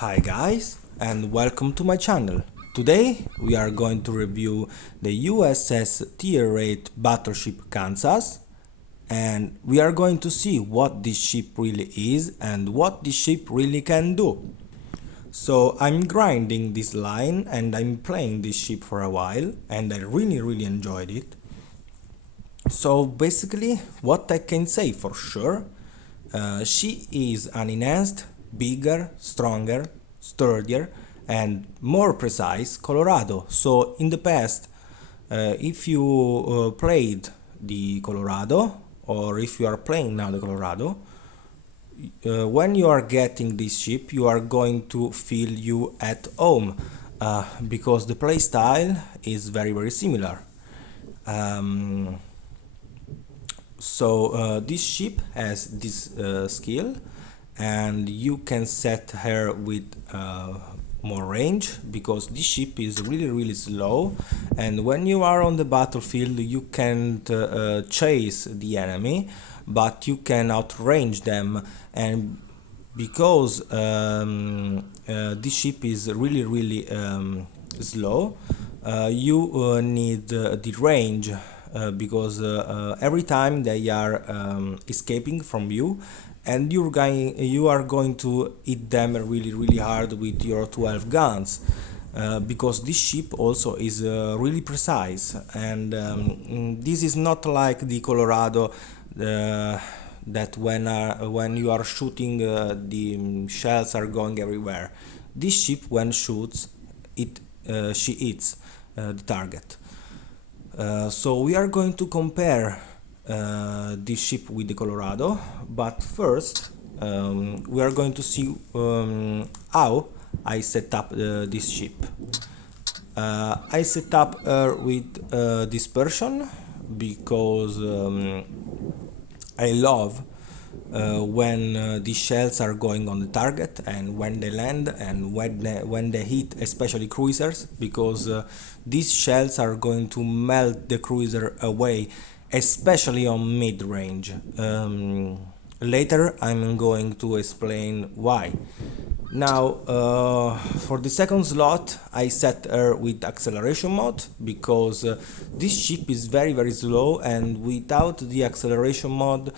Hi guys, and welcome to my channel. Today we are going to review the USS Tier 8 battleship Kansas, and we are going to see what this ship really is and what this ship really can do. So I'm grinding this line and I'm playing this ship for a while and I really enjoyed it. So basically what I can say for sure, she is an enhanced, bigger, stronger, sturdier and more precise Colorado. So in the past, if you played the Colorado or if you are playing now the Colorado, when you are getting this ship you are going to feel you at home, because the playstyle is very similar. Um, this ship has this skill, and you can set her with more range because this ship is really slow, and when you are on the battlefield you can't chase the enemy, but you can outrange them. And because this ship is really slow, you need the range, because every time they are escaping from you, and you are going to hit them really hard with your 12 guns, because this ship also is really precise, and this is not like the Colorado, that when you are shooting, the shells are going everywhere. This ship when shoots it, she hits the target. So we are going to compare this ship with the Colorado, but first we are going to see how I set up this ship. I set up her with dispersion because I love when the shells are going on the target and when they land and when they hit especially cruisers, because these shells are going to melt the cruiser away, especially on mid-range. Later I'm going to explain why. Now for the second slot I set her with acceleration mode because this ship is very slow, and without the acceleration mode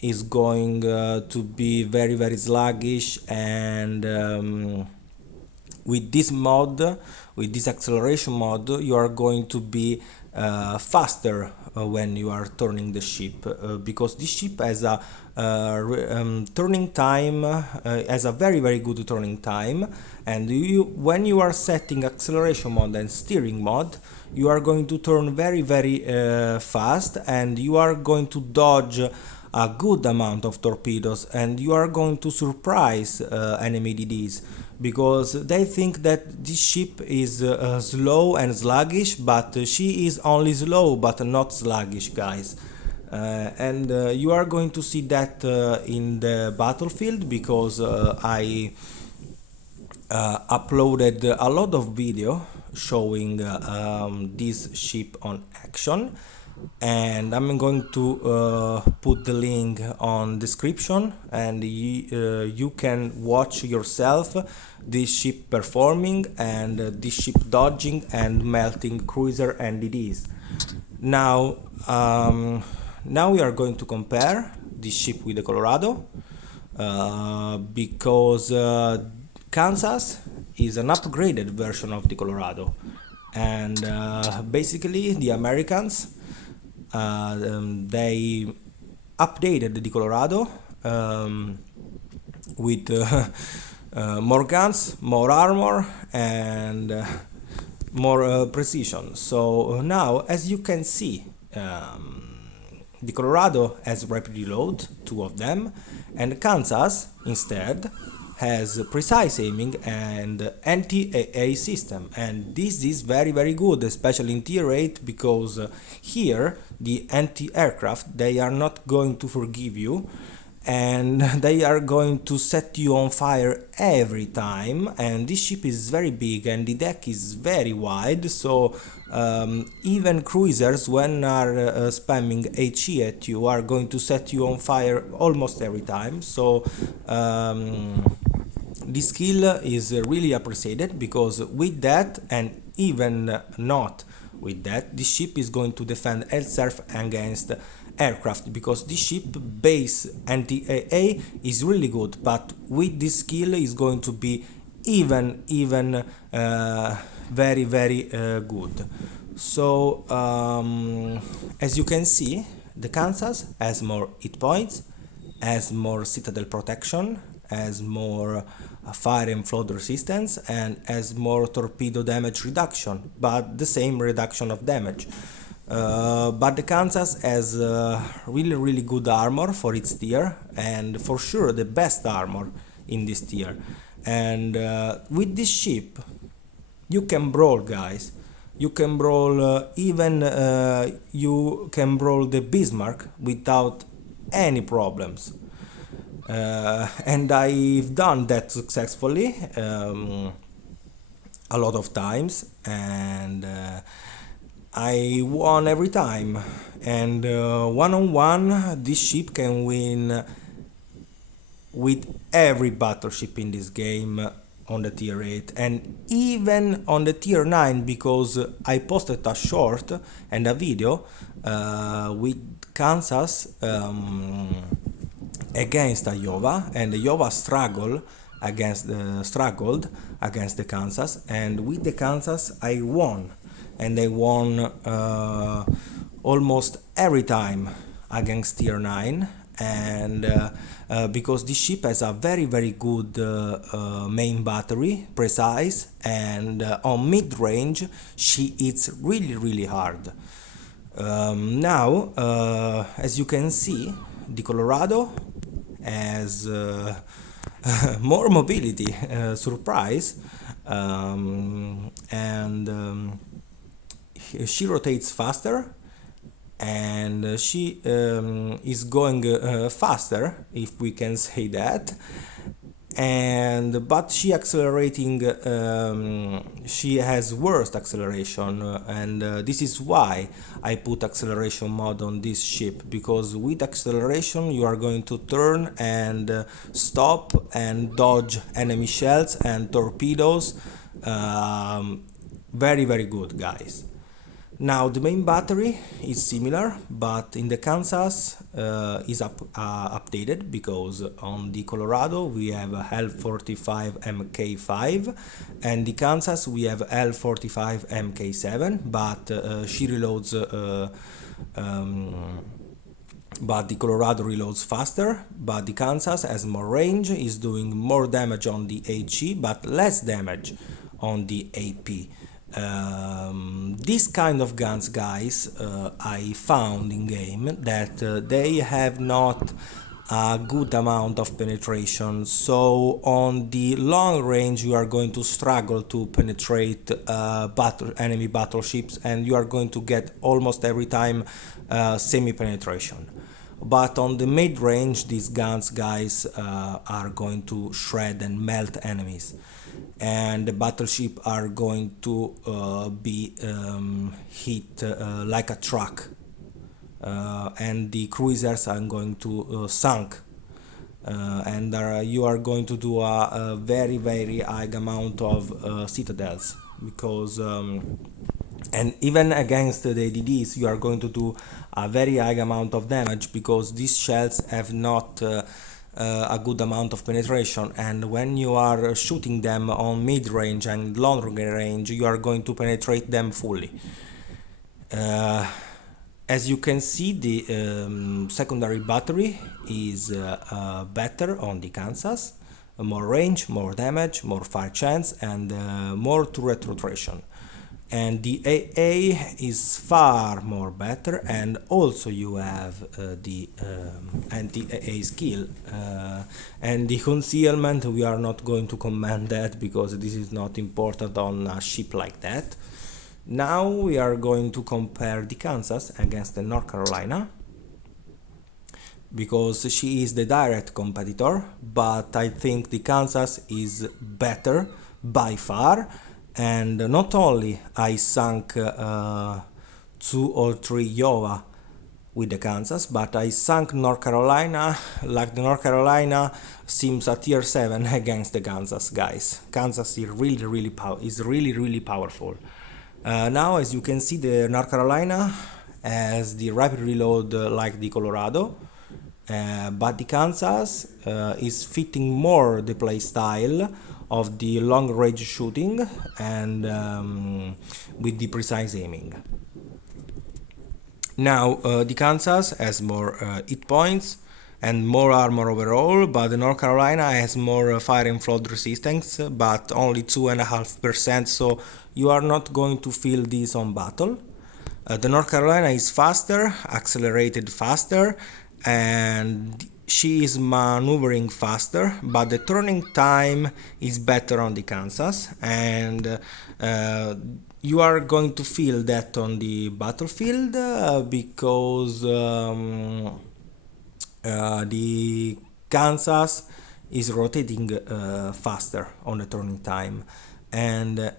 is going to be very sluggish, and with this mode, with this acceleration mode, you are going to be faster when you are turning the ship, because this ship has a turning time, has a very good turning time, and when you are setting acceleration mode and steering mode, you are going to turn very fast, and you are going to dodge a good amount of torpedoes, and you are going to surprise enemy DDs, because they think that this ship is slow and sluggish, but she is only slow but not sluggish, guys. And you are going to see that in the battlefield, because I uploaded a lot of video showing this ship on action, and I'm going to put the link on description, and you can watch yourself this ship performing and this ship dodging and melting cruiser and DDs. Now we are going to compare this ship with the Colorado, because Kansas is an upgraded version of the Colorado, and basically the Americans, they updated the Colorado with more guns, more armor, and more precision. So now, as you can see, the Colorado has rapid reload, 2 of them, and Kansas instead has precise aiming and anti-AA system, and this is very good, especially in tier 8, because here the anti-aircraft, they are not going to forgive you, and they are going to set you on fire every time. And this ship is very big and the deck is very wide, so even cruisers, when are spamming HE at you, are going to set you on fire almost every time. So this skill is really appreciated, because with that, and even not with that, this ship is going to defend itself against aircraft, because this ship base anti-AA is really good, but with this skill is going to be even very good. So as you can see, the Kansas has more hit points, has more citadel protection, has more fire and flood resistance, and has more torpedo damage reduction, but the same reduction of damage. But the Kansas has really good armor for its tier, and for sure the best armor in this tier. And with this ship you can brawl, guys. You can brawl, even you can brawl the Bismarck without any problems. And I've done that successfully a lot of times, and I won every time. And one on one, this ship can win with every battleship in this game on the tier 8, and even on the tier 9, because I posted a short and a video with Kansas against Iowa, and Iowa struggled against the Kansas, and with the Kansas I won, and I won almost every time against tier 9. And because this ship has a very good main battery, precise, and on mid range she hits really hard. Now as you can see, the Colorado has more mobility, surprise, and she rotates faster, and she is going faster, if we can say that, and but she accelerating, she has worst acceleration, and this is why I put acceleration mod on this ship, because with acceleration you are going to turn and stop and dodge enemy shells and torpedoes. Very good, guys. Now the main battery is similar, but in the Kansas is updated, because on the Colorado we have L45 MK5, and the Kansas we have L45 MK7, but she reloads, but the Colorado reloads faster, but the Kansas has more range, is doing more damage on the HE, but less damage on the AP. This kind of guns, guys, I found in game that they have not a good amount of penetration, so on the long range you are going to struggle to penetrate enemy battleships, and you are going to get almost every time semi-penetration. But on the mid range, these guns, guys, are going to shred and melt enemies, and the battleship are going to be hit like a truck, and the cruisers are going to sunk, and you are going to do a very high amount of citadels, because and even against the ADDs you are going to do a very high amount of damage, because these shells have not a good amount of penetration, and when you are shooting them on mid-range and long range you are going to penetrate them fully. As you can see, the secondary battery is better on the Kansas, more range, more damage, more fire chance, and more turret rotation. And the AA is far more better, and also you have the anti-AA skill, and the concealment we are not going to comment that, because this is not important on a ship like that. Now we are going to compare the Kansas against the North Carolina, because she is the direct competitor, but I think the Kansas is better by far. And not only I sunk 2 or 3 Iowa with the Kansas, but I sunk North Carolina. Like the North Carolina seems a tier 7 against the Kansas, guys. Kansas is really powerful. Now, as you can see, the North Carolina has the rapid reload like the Colorado, but the Kansas is fitting more the play style of the long range shooting and with the precise aiming. Now, the Kansas has more hit points and more armor overall, but the North Carolina has more fire and flood resistance, but only 2.5%, so you are not going to feel this on battle. The North Carolina is faster, accelerated faster, and she is maneuvering faster, but the turning time is better on the Kansas, and you are going to feel that on the battlefield because the Kansas is rotating faster on the turning time, and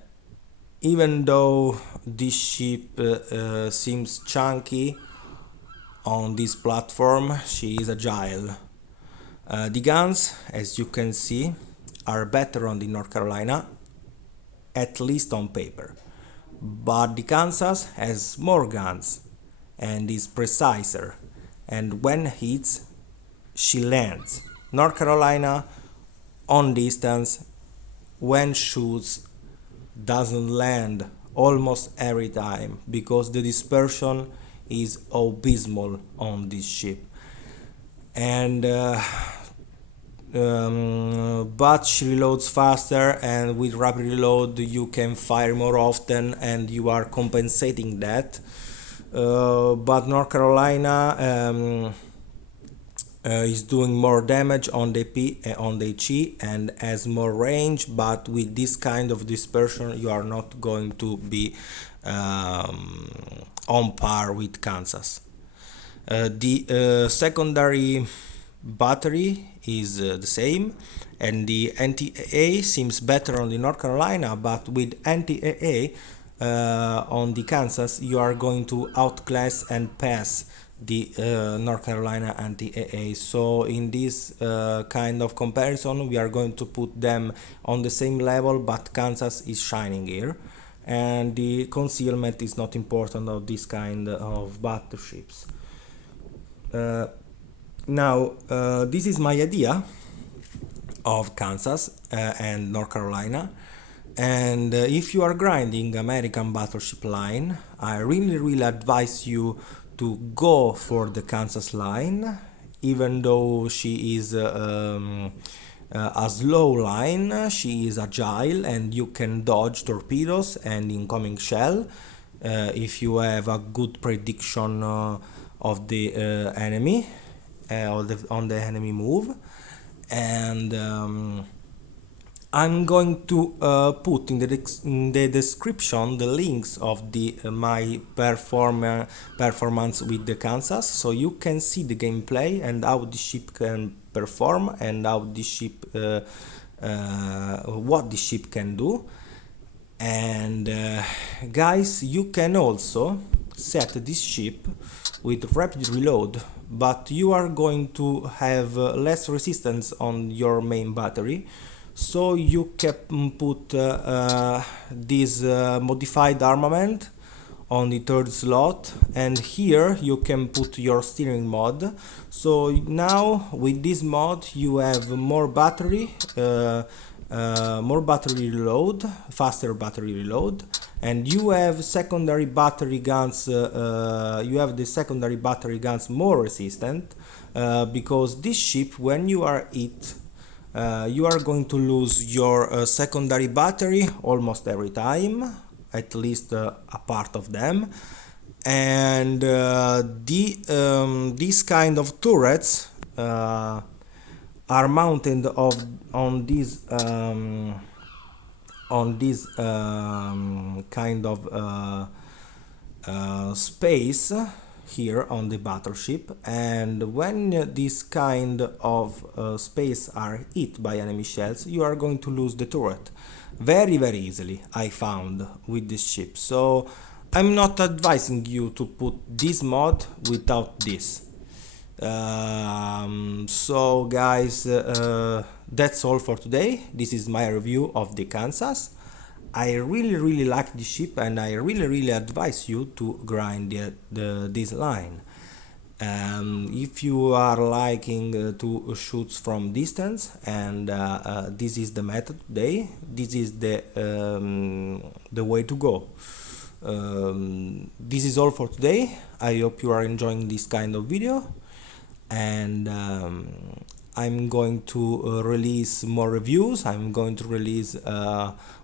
even though this ship seems chunky on this platform, she is agile. The guns, as you can see, are better on the North Carolina, at least on paper. But the Kansas has more guns and is preciser, and when hits, she lands. North Carolina on distance, when shoots, doesn't land almost every time because the dispersion is abysmal on this ship. And but she reloads faster, and with rapid reload you can fire more often and you are compensating that. But North Carolina is doing more damage on the on the Chi and has more range, but with this kind of dispersion you are not going to be on par with Kansas. The secondary battery is the same, and the anti-AA seems better on the North Carolina, but with anti-AA on the Kansas you are going to outclass and pass the North Carolina anti-AA. So in this kind of comparison we are going to put them on the same level, but Kansas is shining here, and the concealment is not important of this kind of battleships. Now, this is my idea of Kansas and North Carolina, and if you are grinding American battleship line, I really advise you to go for the Kansas line, even though she is a slow line. She is agile and you can dodge torpedoes and incoming shell if you have a good prediction of the enemy on the enemy move. And I'm going to put in the description the links of the my performance with the Kansas, so you can see the gameplay and how the ship can perform and how the ship what the ship can do. And guys, you can also set this ship with rapid reload, but you are going to have less resistance on your main battery, so you can put this modified armament on the third slot, and here you can put your steering mod. So now with this mod you have more battery reload, faster battery reload, and you have secondary battery guns. You have the secondary battery guns more resistant because this ship, when you are hit, you are going to lose your secondary battery almost every time, at least a part of them. And these kind of turrets are mounted on this kind of space here on the battleship, and when this kind of space are hit by enemy shells, you are going to lose the turret very easily, I found, with this ship. So I'm not advising you to put this mod without this. So guys, that's all for today. This is my review of the Kansas. I really like the ship, and I really advise you to grind this line. If you are liking to shoot from distance, and this is the method today, this is the way to go. This is all for today. I hope you are enjoying this kind of video, and I'm going to release more reviews. I'm going to release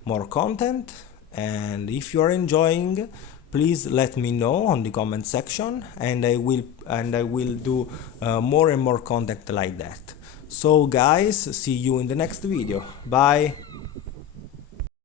more content, and if you are enjoying, please let me know on the comment section, and I will do more and more content like that. So guys, see you in the next video. Bye.